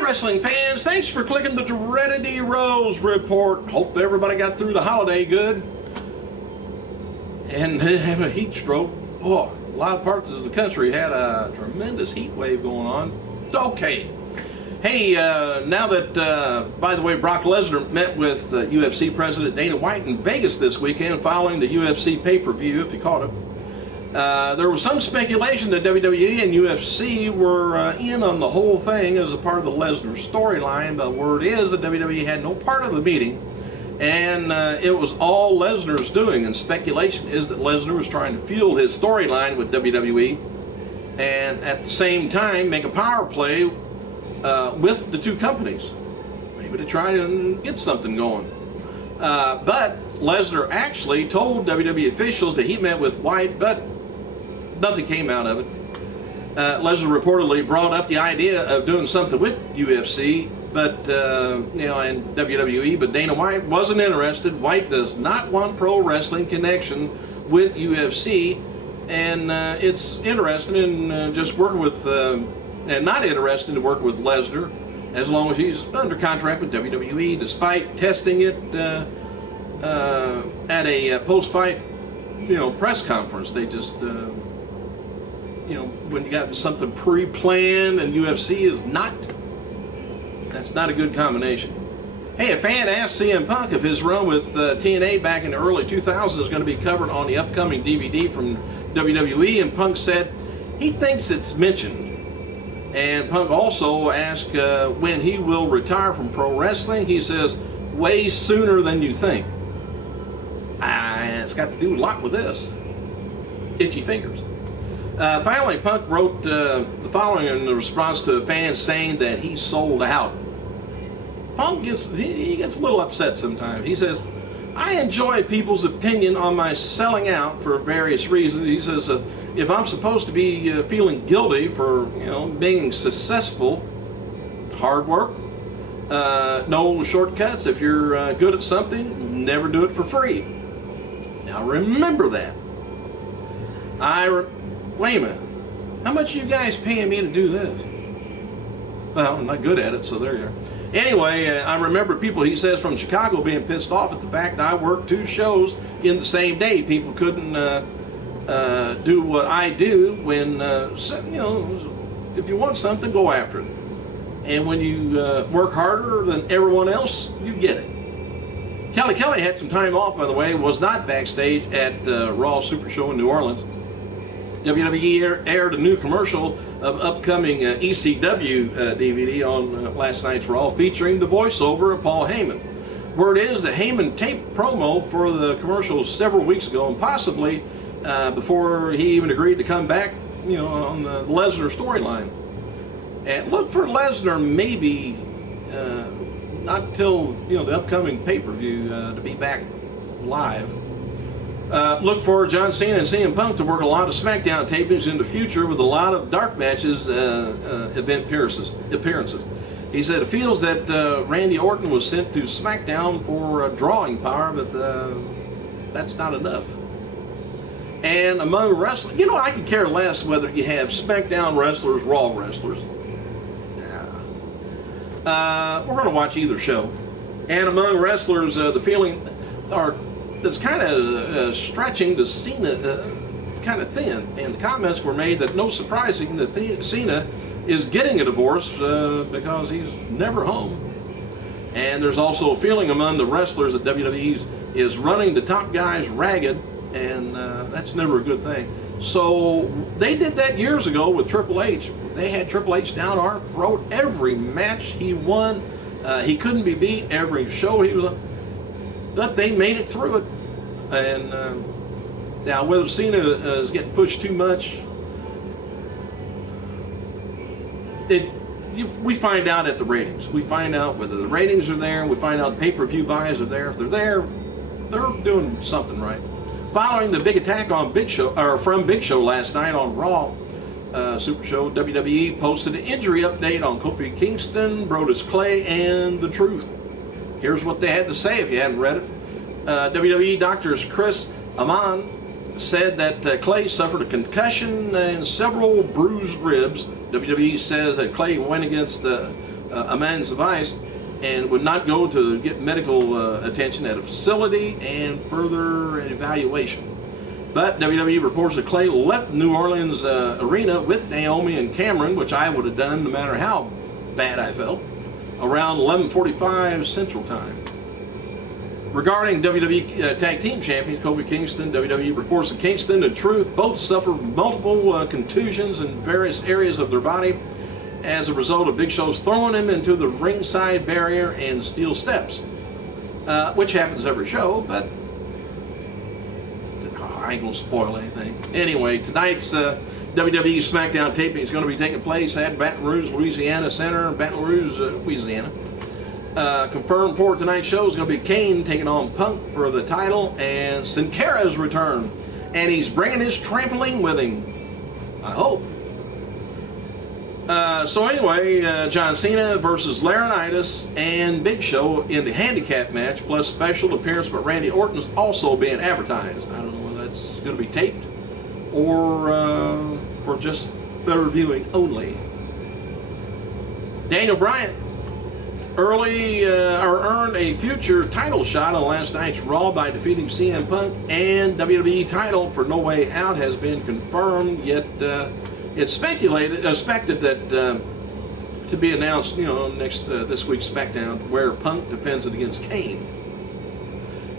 Hi wrestling fans, thanks for clicking the Trinity Rose Report. Hope everybody got through the holiday good and didn't have a heat stroke. Oh, a lot of parts of the country had a tremendous heat wave going on. Okay. Hey, now that, by the way, Brock Lesnar met with UFC President Dana White in Vegas this weekend following the UFC pay-per-view, if you caught it. There was some speculation that WWE and UFC were in on the whole thing as a part of the Lesnar storyline, but word is that WWE had no part of the meeting, and it was all Lesnar's doing, and speculation is that Lesnar was trying to fuel his storyline with WWE and at the same time make a power play with the two companies, maybe to try and get something going. But Lesnar actually told WWE officials that he met with White, but nothing came out of it. Lesnar reportedly brought up the idea of doing something with UFC, but and WWE, but Dana White wasn't interested. White does not want pro wrestling connection with UFC, and it's interested in just working with, and not interested in working with Lesnar as long as he's under contract with WWE, despite testing it at a post-fight, press conference. They just, when you got something pre-planned and UFC is not, that's not a good combination. Hey, a fan asked CM Punk if his run with TNA back in the early 2000s is going to be covered on the upcoming DVD from WWE, and Punk said he thinks it's mentioned. And Punk also asked when he will retire from pro wrestling. He says, way sooner than you think. It's got to do a lot with this. Itchy fingers. Finally, Punk wrote the following in response to fans saying that he sold out. Punk gets a little upset sometimes. He says, I enjoy people's opinion on my selling out for various reasons. He says, if I'm supposed to be feeling guilty for being successful, hard work, no shortcuts. If you're good at something, never do it for free. Now remember that. Wait a minute. How much are you guys paying me to do this? Well, I'm not good at it, so there you are. Anyway, I remember people, he says, from Chicago being pissed off at the fact that I worked 2 shows in the same day. People couldn't do what I do when, if you want something, go after it. And when you work harder than everyone else, you get it. Kelly had some time off, by the way, was not backstage at Raw Super Show in New Orleans. WWE aired a new commercial of upcoming ECW DVD on last night's Raw, featuring the voiceover of Paul Heyman. Word is that Heyman taped promo for the commercial several weeks ago, and possibly before he even agreed to come back, on the Lesnar storyline. And look for Lesnar maybe not till the upcoming pay-per-view to be back live. Look for John Cena and CM Punk to work a lot of SmackDown tapings in the future with a lot of dark matches, event appearances. He said it feels that Randy Orton was sent to SmackDown for drawing power, but that's not enough. And among wrestlers, I could care less whether you have SmackDown wrestlers, Raw wrestlers. We're going to watch either show. And among wrestlers, the feeling that's kind of stretching to Cena kind of thin. And the comments were made that no surprising that Cena is getting a divorce because he's never home. And there's also a feeling among the wrestlers that WWE is running the top guys ragged, and that's never a good thing. So they did that years ago with Triple H. They had Triple H down our throat every match he won. He couldn't be beat every show he was on. But they made it through it. And now whether Cena is getting pushed too much, we find out at the ratings. We find out whether the ratings are there. We find out pay-per-view buys are there. If they're there, they're doing something right. Following the big attack on from Big Show last night on Raw Super Show, WWE posted an injury update on Kofi Kingston, Brodus Clay, and The Truth. Here's what they had to say if you hadn't read it. WWE doctors Chris Amon said that Clay suffered a concussion and several bruised ribs. WWE says that Clay went against a man's device and would not go to get medical attention at a facility and further evaluation. But WWE reports that Clay left New Orleans arena with Naomi and Cameron, which I would have done no matter how bad I felt, around 11:45 Central Time. Regarding WWE Tag Team Champions Kofi Kingston, WWE reports that Kingston and Truth both suffered multiple contusions in various areas of their body as a result of Big Show's throwing him into the ringside barrier and steel steps, which happens every show, but I ain't gonna spoil anything. Anyway, tonight's WWE SmackDown taping is going to be taking place at Baton Rouge, Louisiana Center, Baton Rouge, Louisiana. Confirmed for tonight's show is going to be Kane taking on Punk for the title, and Sin Cara's return, and he's bringing his trampoline with him, I hope. So anyway, John Cena versus Laurinaitis and Big Show in the handicap match, plus special appearance by Randy Orton's also being advertised. I don't know whether that's going to be taped or for just their viewing only. Daniel Bryan earned a future title shot on last night's Raw by defeating CM Punk, and WWE title for No Way Out has been confirmed, yet it's expected that to be announced, this week's SmackDown, where Punk defends it against Kane.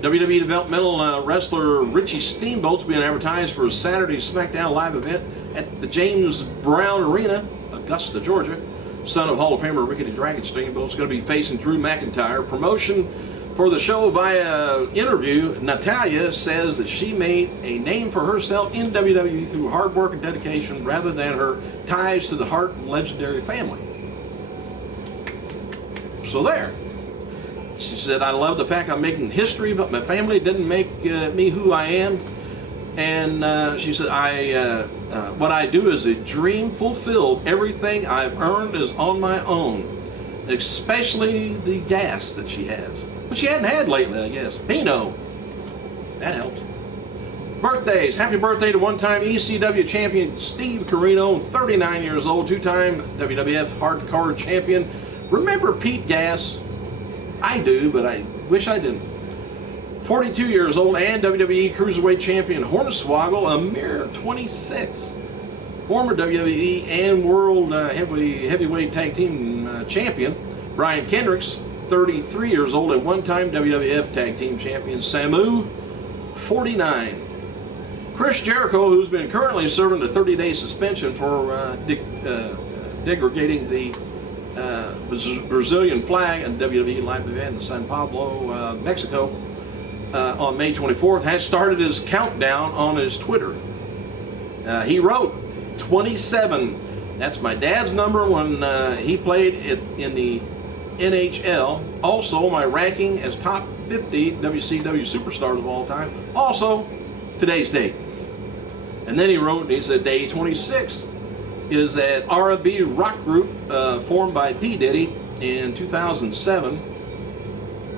WWE developmental wrestler Richie Steamboat's being advertised for a Saturday SmackDown live event at the James Brown Arena, Augusta, Georgia. Son of Hall of Famer Ricky the Dragon Steamboat's going to be facing Drew McIntyre. Promotion for the show via interview, Natalya says that she made a name for herself in WWE through hard work and dedication rather than her ties to the Hart and legendary family. So there. She said, I love the fact I'm making history, but my family didn't make me who I am. And she said, what I do is a dream fulfilled. Everything I've earned is on my own, especially the gas that she has. But she hadn't had lately, I guess. Pinot. That helps. Birthdays. Happy birthday to one-time ECW champion Steve Corino, 39 years old, two-time WWF Hardcore champion. Remember Pete Gas? I do, but I wish I didn't. 42 years old and WWE Cruiserweight Champion Hornswoggle, a mere 26. Former WWE and World Heavyweight Tag Team Champion Brian Kendricks, 33 years old and one-time WWF Tag Team Champion Samu, 49. Chris Jericho, who's been currently serving a 30-day suspension for degrading the Brazilian flag and WWE live event in San Pablo, Mexico, on May 24th, has started his countdown on his Twitter. He wrote 27. That's my dad's number when he played in the NHL. Also, my ranking as top 50 WCW superstars of all time. Also, today's date. And then he wrote, he said, day 26 is that R&B rock group formed by P. Diddy in 2007.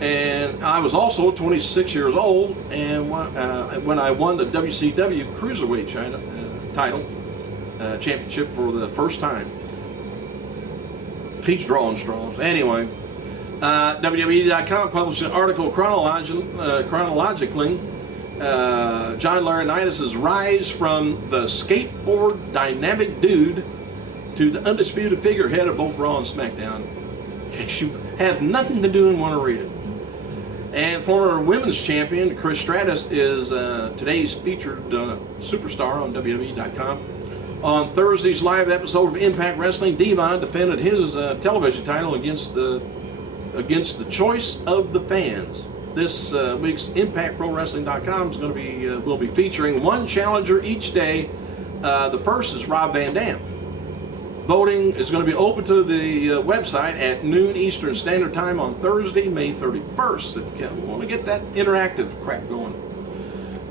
And I was also 26 years old, and when I won the WCW Cruiserweight title championship for the first time. Pete's drawing straws. Anyway, WWE.com published an article chronologically John Laurinaitis' rise from the skateboard dynamic dude to the undisputed figurehead of both Raw and SmackDown, in case you have nothing to do and want to read it. And former women's champion Chris Stratus is today's featured superstar on WWE.com. On Thursday's live episode of Impact Wrestling, Devon defended his television title against the choice of the fans. This week's ImpactProWrestling.com is going to be will be featuring one challenger each day. The first is Rob Van Dam. Voting is going to be open to the website at noon Eastern Standard Time on Thursday, May 31st. If you want to get that interactive crap going.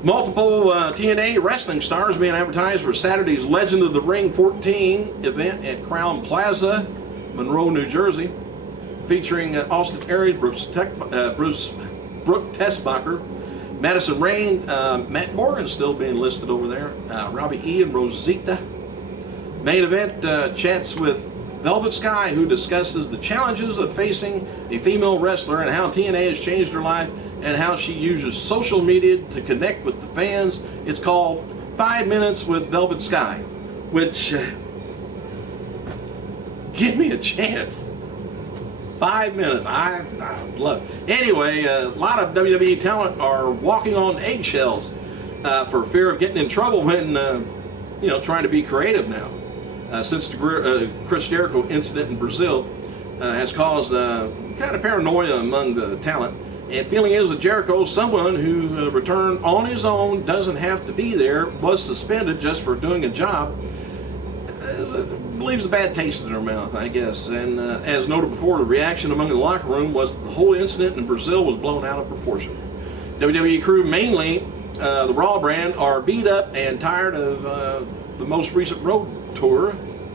Multiple TNA wrestling stars being advertised for Saturday's Legend of the Ring 14 event at Crown Plaza, Monroe, New Jersey, featuring Austin Aries, Brooke Tessmacher, Madison Rayne, Matt Morgan still being listed over there, Robbie E. and Rosita. Main event chats with Velvet Sky, who discusses the challenges of facing a female wrestler and how TNA has changed her life and how she uses social media to connect with the fans. It's called 5 Minutes with Velvet Sky, which, give me a chance. 5 minutes, I love it. Anyway, a lot of WWE talent are walking on eggshells for fear of getting in trouble when, trying to be creative now. Since the Chris Jericho incident in Brazil has caused kind of paranoia among the talent. And feeling is that Jericho, someone who returned on his own, doesn't have to be there, was suspended just for doing a job, leaves a bad taste in their mouth, I guess. And as noted before, the reaction among the locker room was the whole incident in Brazil was blown out of proportion. WWE crew, mainly the Raw brand, are beat up and tired of the most recent road tour,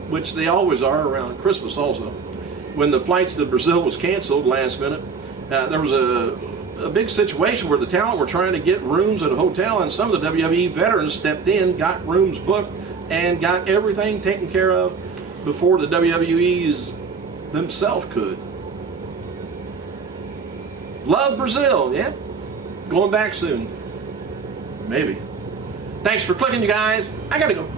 which they always are around Christmas also. When the flights to Brazil was canceled last minute, there was a big situation where the talent were trying to get rooms at a hotel, and some of the WWE veterans stepped in, got rooms booked, and got everything taken care of before the WWE's themselves could. Love Brazil, yeah. Going back soon. Maybe. Thanks for clicking, you guys. I gotta go.